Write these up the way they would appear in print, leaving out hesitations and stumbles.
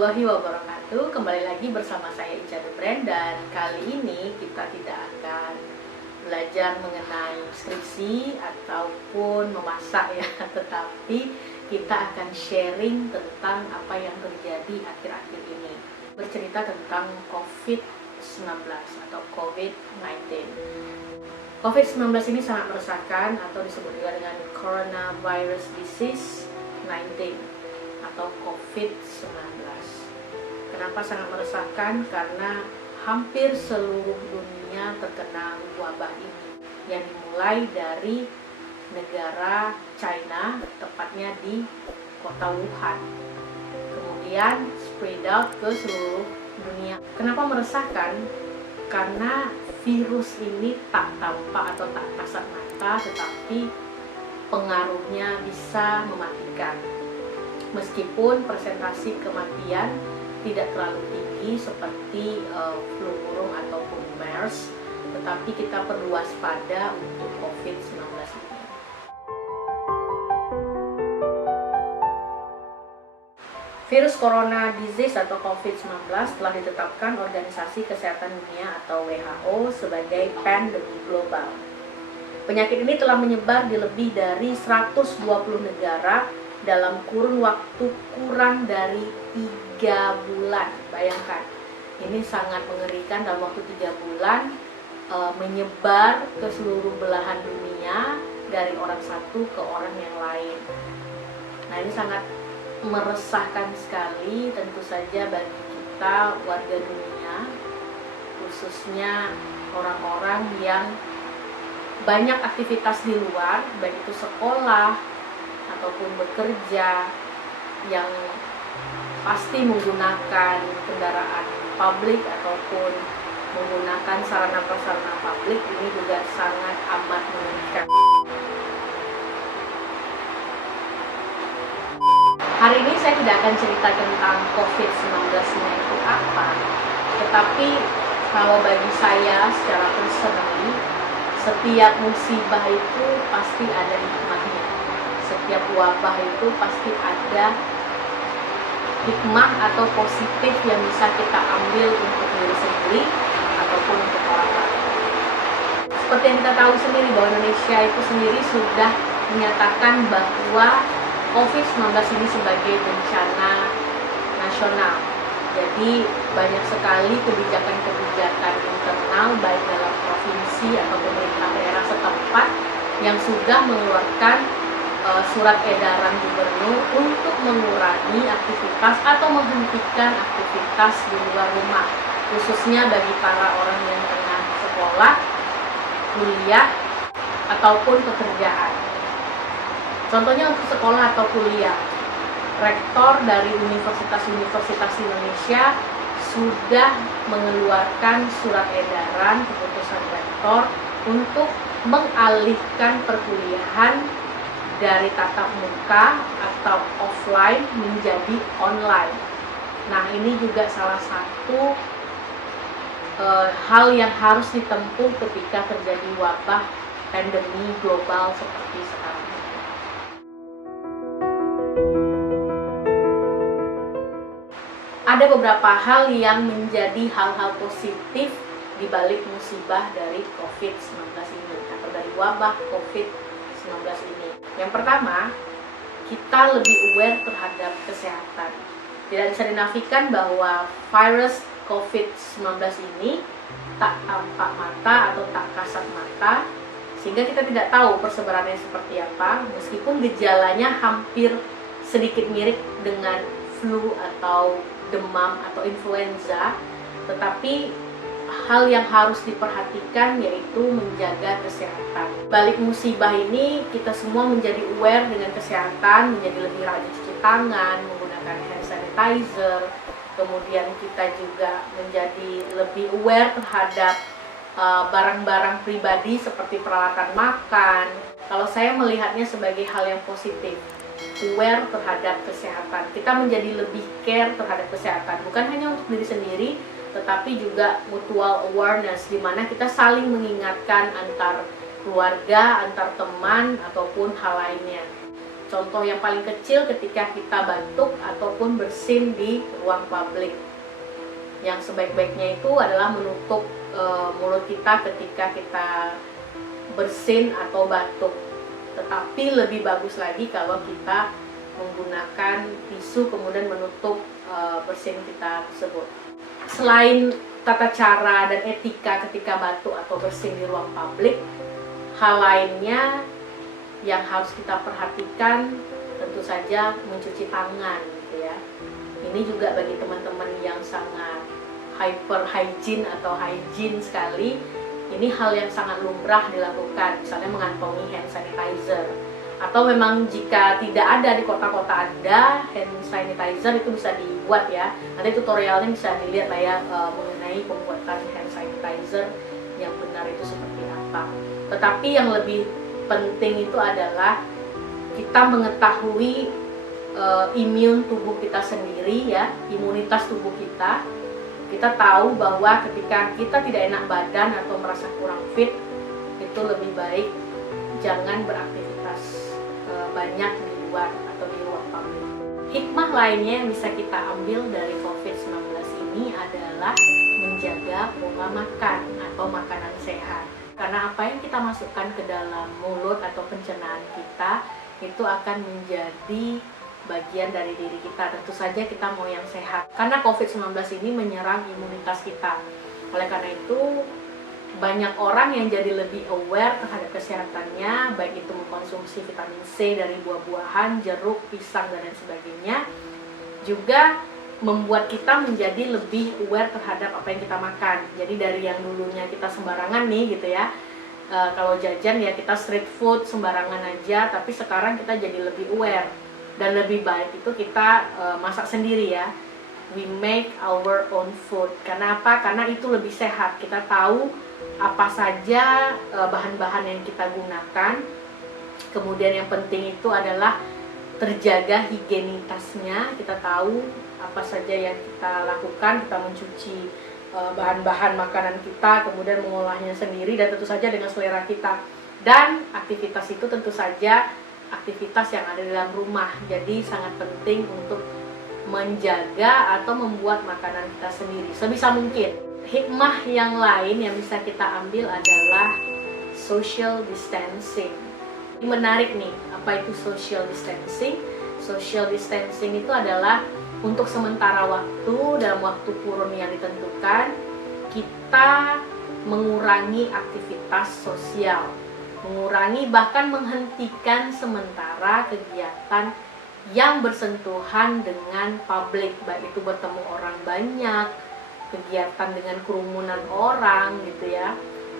warahmatullahi wabarakatuh. Kembali lagi bersama saya Ica The Brand, dan kali ini kita tidak akan belajar mengenai skripsi ataupun memasak ya, tetapi kita akan sharing tentang apa yang terjadi akhir-akhir ini. Bercerita tentang COVID-19 atau COVID-19. COVID-19 ini sangat meresahkan atau disebut juga dengan Coronavirus Disease 19 atau COVID-19. Kenapa sangat meresahkan? Karena hampir seluruh dunia terkena wabah ini, yang dimulai dari negara China, tepatnya di kota Wuhan, kemudian spread out ke seluruh dunia. Kenapa meresahkan? Karena virus ini tak tampak atau tak kasat mata, tetapi pengaruhnya bisa mematikan. Meskipun presentasi kematian tidak terlalu tinggi seperti flu burung ataupun MERS, tetapi kita perlu waspada untuk COVID-19 ini. Virus Corona Disease atau COVID-19 telah ditetapkan Organisasi Kesehatan Dunia atau WHO sebagai pandemi global. Penyakit ini telah menyebar di lebih dari 120 negara dalam kurun waktu kurang dari 3 bulan. Bayangkan, ini sangat mengerikan. Dalam waktu 3 bulan menyebar ke seluruh belahan dunia, dari orang satu ke orang yang lain. Nah, ini sangat meresahkan sekali tentu saja bagi kita warga dunia, khususnya orang-orang yang banyak aktivitas di luar, baik itu sekolah ataupun bekerja, yang pasti menggunakan kendaraan publik ataupun menggunakan sarana prasarana publik. Ini juga sangat amat mengerikan. Hari ini saya tidak akan cerita tentang COVID-19-nya itu apa, tetapi kalau bagi saya secara personally, setiap musibah itu pasti ada hikmahnya. Setiap wabah itu pasti ada hikmah atau positif yang bisa kita ambil untuk diri sendiri ataupun untuk orang lain. Seperti yang kita tahu sendiri bahwa Indonesia itu sendiri sudah menyatakan bahwa COVID-19 ini sebagai bencana nasional. Jadi banyak sekali kebijakan-kebijakan internal baik dalam provinsi atau pemerintah daerah setempat yang sudah mengeluarkan surat edaran gubernur untuk mengurangi aktivitas atau menghentikan aktivitas di luar rumah, khususnya bagi para orang yang tengah sekolah, kuliah, ataupun pekerjaan. Contohnya untuk sekolah atau kuliah, rektor dari universitas-universitas Indonesia sudah mengeluarkan surat edaran keputusan rektor untuk mengalihkan perkuliahan dari tatap muka atau offline menjadi online. Nah, ini juga salah satu hal yang harus ditempuh ketika terjadi wabah pandemi global seperti sekarang ini. Ada beberapa hal yang menjadi hal-hal positif di balik musibah dari COVID-19 ini atau dari wabah COVID-19 ini. Yang pertama, kita lebih aware terhadap kesehatan. Tidak bisa dinafikan bahwa virus COVID-19 ini tak tampak mata atau tak kasat mata, sehingga kita tidak tahu persebarannya seperti apa, meskipun gejalanya hampir sedikit mirip dengan flu atau demam atau influenza, tetapi hal yang harus diperhatikan yaitu menjaga kesehatan. Balik musibah ini, kita semua menjadi aware dengan kesehatan, menjadi lebih rajin cuci tangan, menggunakan hand sanitizer. Kemudian kita juga menjadi lebih aware terhadap barang-barang pribadi seperti peralatan makan. Kalau saya melihatnya sebagai hal yang positif, aware terhadap kesehatan. Kita menjadi lebih care terhadap kesehatan, bukan hanya untuk diri sendiri, tetapi juga mutual awareness, di mana kita saling mengingatkan antar keluarga, antar teman, ataupun hal lainnya. Contoh yang paling kecil ketika kita batuk ataupun bersin di ruang publik. Yang sebaik-baiknya itu adalah menutup mulut kita ketika kita bersin atau batuk. Tetapi lebih bagus lagi kalau kita menggunakan tisu kemudian menutup bersin kita tersebut. Selain tata cara dan etika ketika batuk atau bersin di ruang publik, hal lainnya yang harus kita perhatikan tentu saja mencuci tangan gitu ya. Ini juga bagi teman-teman yang sangat hyper hygiene atau hygiene sekali, ini hal yang sangat lumrah dilakukan, misalnya mengantongi hand sanitizer. Atau memang jika tidak ada di kota-kota Anda, hand sanitizer itu bisa dibuat ya. Nanti tutorialnya bisa dilihat lah ya mengenai pembuatan hand sanitizer yang benar itu seperti apa. Tetapi yang lebih penting itu adalah kita mengetahui imun tubuh kita sendiri ya, imunitas tubuh kita. Kita tahu bahwa ketika kita tidak enak badan atau merasa kurang fit, itu lebih baik jangan beraktivitas banyak di luar atau di ruang publik. Hikmah lainnya yang bisa kita ambil dari COVID-19 ini adalah menjaga pola makan atau makanan sehat. Karena apa yang kita masukkan ke dalam mulut atau pencernaan kita itu akan menjadi bagian dari diri kita. Tentu saja kita mau yang sehat. Karena COVID-19 ini menyerang imunitas kita. Oleh karena itu, banyak orang yang jadi lebih aware terhadap kesehatannya, baik itu mengkonsumsi vitamin C dari buah-buahan, jeruk, pisang, dan lain sebagainya. Juga membuat kita menjadi lebih aware terhadap apa yang kita makan. Jadi dari yang dulunya kita sembarangan nih gitu ya, kalau jajan ya kita street food sembarangan aja, tapi sekarang kita jadi lebih aware. Dan lebih baik itu kita masak sendiri ya. We make our own food. Karena apa? Karena itu lebih sehat. Kita tahu apa saja bahan-bahan yang kita gunakan. Kemudian yang penting itu adalah terjaga higienitasnya. Kita tahu apa saja yang kita lakukan, kita mencuci bahan-bahan makanan kita, kemudian mengolahnya sendiri dan tentu saja dengan selera kita. Dan aktivitas itu tentu saja aktivitas yang ada di dalam rumah. Jadi sangat penting untuk menjaga atau membuat makanan kita sendiri sebisa mungkin. Hikmah yang lain yang bisa kita ambil adalah social distancing. Ini menarik nih, apa itu social distancing? Social distancing itu adalah untuk sementara waktu, dalam waktu kurun yang ditentukan, kita mengurangi aktivitas sosial, mengurangi bahkan menghentikan sementara kegiatan yang bersentuhan dengan publik, baik itu bertemu orang banyak, kegiatan dengan kerumunan orang gitu ya,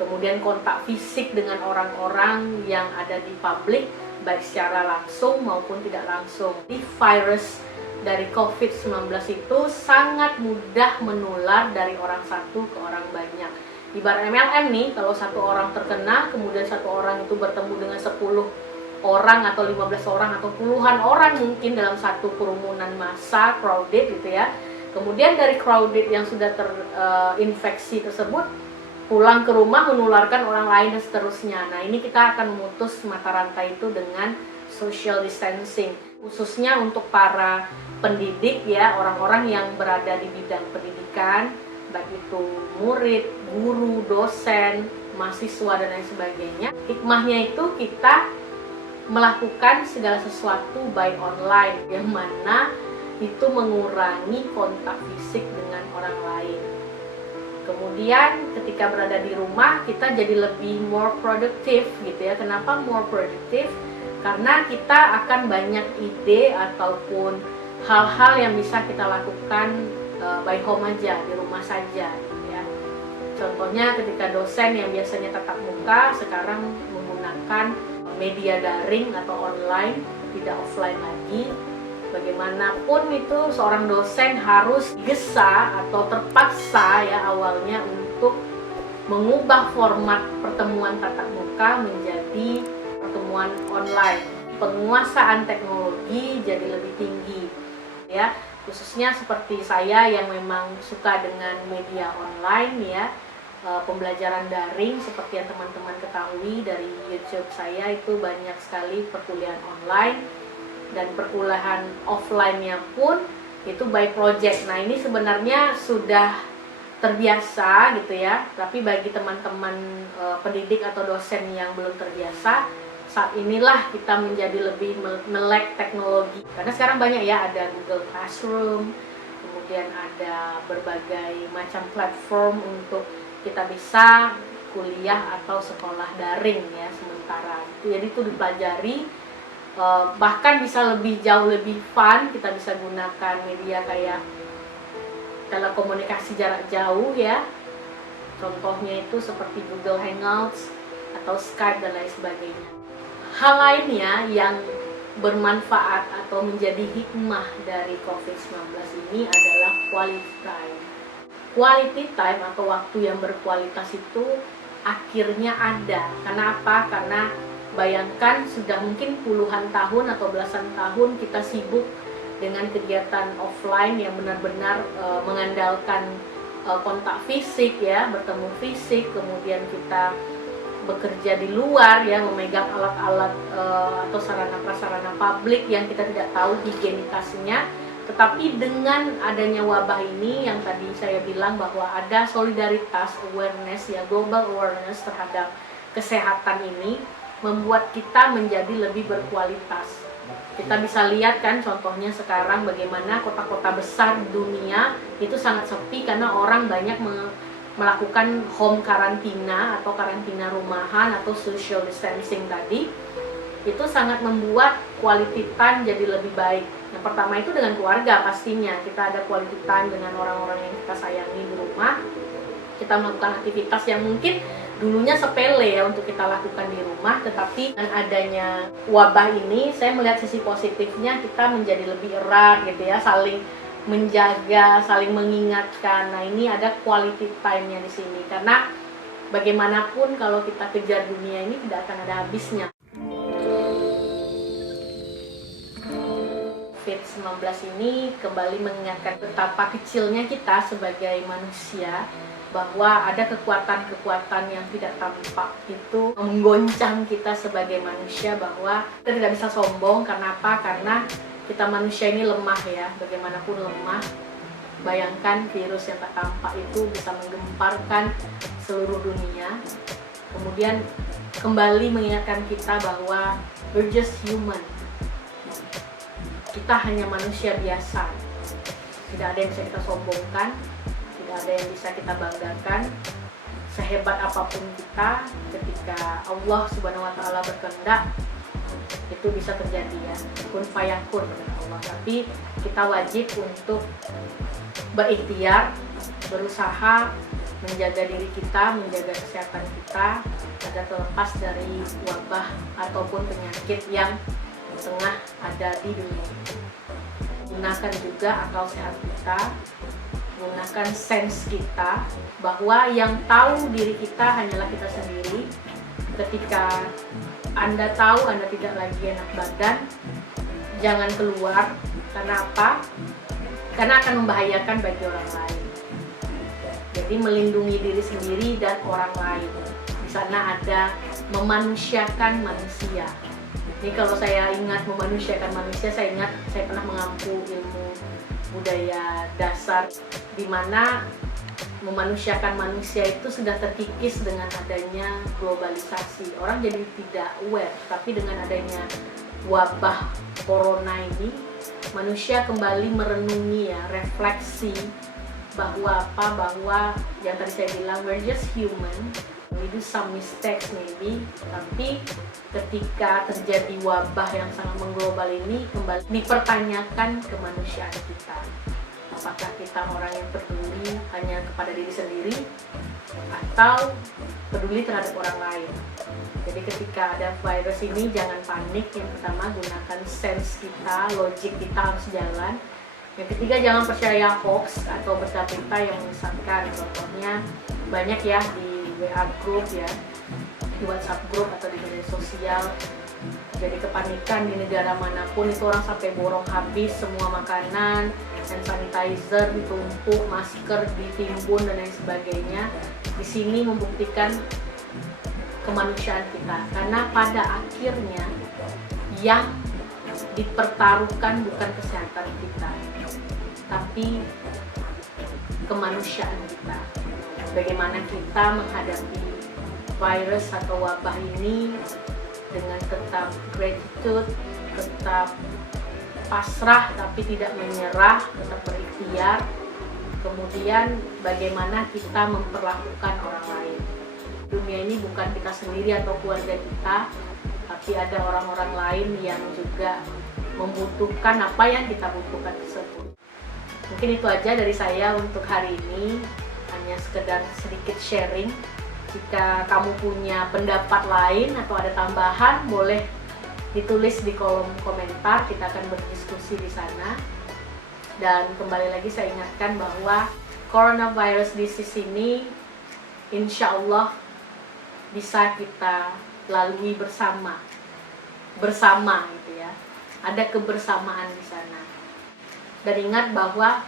kemudian kontak fisik dengan orang-orang yang ada di publik, baik secara langsung maupun tidak langsung. Di virus dari COVID-19 itu sangat mudah menular dari orang satu ke orang banyak. Ibarat MLM nih, kalau satu orang terkena, kemudian satu orang itu bertemu dengan 10 orang atau 15 orang atau puluhan orang mungkin dalam satu kerumunan massa, crowded gitu ya. Kemudian dari crowded yang sudah terinfeksi tersebut, pulang ke rumah menularkan orang lain dan seterusnya. Nah ini kita akan memutus mata rantai itu dengan social distancing. Khususnya untuk para pendidik ya, orang-orang yang berada di bidang pendidikan, baik itu murid, guru, dosen, mahasiswa dan lain sebagainya. Hikmahnya itu kita melakukan segala sesuatu by online, yang mana itu mengurangi kontak fisik dengan orang lain. Kemudian ketika berada di rumah kita jadi lebih more productive gitu ya. Kenapa more productive? Karena kita akan banyak ide ataupun hal-hal yang bisa kita lakukan by home aja, di rumah saja gitu ya. Contohnya ketika dosen yang biasanya tatap muka sekarang menggunakan media daring atau online, tidak offline lagi. Bagaimanapun itu seorang dosen harus gesa atau terpaksa ya awalnya untuk mengubah format pertemuan tatap muka menjadi pertemuan online. Penguasaan teknologi jadi lebih tinggi ya, khususnya seperti saya yang memang suka dengan media online ya. Pembelajaran daring seperti yang teman-teman ketahui dari YouTube saya itu banyak sekali perkuliahan online. dan perkuliahan offline-nya pun itu by project. Nah, ini sebenarnya sudah terbiasa gitu ya, tapi bagi teman-teman pendidik atau dosen yang belum terbiasa, saat inilah kita menjadi lebih melek teknologi. Karena sekarang banyak ya, ada Google Classroom, kemudian ada berbagai macam platform untuk kita bisa kuliah atau sekolah daring ya sementara. Jadi itu dipelajari, bahkan bisa jauh lebih fun. Kita bisa gunakan media kayak telekomunikasi jarak jauh ya, contohnya itu seperti Google Hangouts atau Skype dan lain sebagainya. Hal lainnya yang bermanfaat atau menjadi hikmah dari COVID-19 ini adalah quality time. Quality time atau waktu yang berkualitas itu akhirnya ada. Karena apa? Karena bayangkan sudah mungkin puluhan tahun atau belasan tahun kita sibuk dengan kegiatan offline yang benar-benar mengandalkan kontak fisik ya, bertemu fisik, kemudian kita bekerja di luar ya, memegang alat-alat atau sarana-prasarana publik yang kita tidak tahu higienikasinya. Tetapi dengan adanya wabah ini yang tadi saya bilang bahwa ada solidaritas, awareness ya, global awareness terhadap kesehatan ini membuat kita menjadi lebih berkualitas. Kita bisa lihat kan contohnya sekarang bagaimana kota-kota besar di dunia itu sangat sepi karena orang banyak melakukan home karantina atau karantina rumahan atau social distancing tadi. Itu sangat membuat quality time jadi lebih baik. Yang pertama itu dengan keluarga pastinya. Kita ada quality time dengan orang-orang yang kita sayangi di rumah. Kita melakukan aktivitas yang mungkin dulunya sepele ya untuk kita lakukan di rumah, tetapi dengan adanya wabah ini saya melihat sisi positifnya, kita menjadi lebih erat gitu ya, saling menjaga, saling mengingatkan. Nah, ini ada quality time-nya di sini karena bagaimanapun kalau kita kejar dunia ini tidak akan ada habisnya. COVID-19 ini kembali mengingatkan betapa kecilnya kita sebagai manusia, bahwa ada kekuatan-kekuatan yang tidak tampak itu menggoncang kita sebagai manusia, bahwa kita tidak bisa sombong. Karena apa? Karena kita manusia ini lemah ya, bagaimanapun lemah. Bayangkan virus yang tak tampak itu bisa menggemparkan seluruh dunia. Kemudian kembali mengingatkan kita bahwa we're just human. Kita hanya manusia biasa. Tidak ada yang bisa kita sombongkan, tidak ada yang bisa kita banggakan. Sehebat apapun kita, ketika Allah Subhanahu wa Ta'ala berkehendak, itu bisa terjadi ya, kun fayakun dengan Allah. Tapi kita wajib untuk berikhtiar, berusaha menjaga diri kita, menjaga kesehatan kita agar terlepas dari wabah ataupun penyakit yang tengah ada di dunia. Gunakan juga akal sehat kita, gunakan sense kita, bahwa yang tahu diri kita hanyalah kita sendiri. Ketika Anda tahu Anda tidak lagi enak badan, jangan keluar. Karena apa? Karena akan membahayakan bagi orang lain. Jadi melindungi diri sendiri dan orang lain. Di sana ada memanusiakan manusia. Ini kalau saya ingat memanusiakan manusia, saya ingat saya pernah mengampu ilmu budaya dasar, di mana memanusiakan manusia itu sudah terkikis dengan adanya globalisasi. Orang jadi tidak aware, tapi dengan adanya wabah corona ini, manusia kembali merenungi ya, refleksi bahwa apa? Bahwa yang tadi saya bilang, we're just human, we do some mistakes maybe, tapi ketika terjadi wabah yang sangat mengglobal ini, kembali dipertanyakan kemanusiaan kita. Apakah kita orang yang peduli hanya kepada diri sendiri atau peduli terhadap orang lain? Jadi ketika ada virus ini jangan panik. Yang pertama, gunakan sense kita, logik kita harus jalan. Yang ketiga, jangan percaya hoax atau berita-berita yang menyesatkan. Contohnya banyak ya di WA group ya, di WhatsApp group atau di media sosial. Jadi kepanikan di negara manapun, itu orang sampai borong habis semua makanan, hand sanitizer ditumpuk, masker ditimbun dan lain sebagainya. Di sini membuktikan kemanusiaan kita, karena pada akhirnya yang dipertaruhkan bukan kesehatan kita, tapi kemanusiaan kita. Bagaimana kita menghadapi virus atau wabah ini dengan tetap gratitude, tetap pasrah tapi tidak menyerah, tetap berikhtiar. Kemudian bagaimana kita memperlakukan orang lain. Dunia ini bukan kita sendiri atau keluarga kita, tapi ada orang-orang lain yang juga membutuhkan apa yang kita butuhkan tersebut. Mungkin itu aja dari saya untuk hari ini, hanya sekedar sedikit sharing. Jika kamu punya pendapat lain atau ada tambahan, boleh ditulis di kolom komentar, kita akan berdiskusi di sana. Dan kembali lagi saya ingatkan bahwa coronavirus disease ini insya Allah bisa kita lalui bersama gitu ya. Ada kebersamaan di sana. Dan ingat bahwa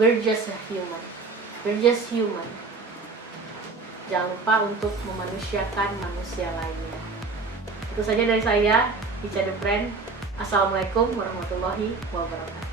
we're just human. Jangan lupa untuk memanusiakan manusia lainnya. Itu saja dari saya, Ica The Brand. Assalamualaikum warahmatullahi wabarakatuh.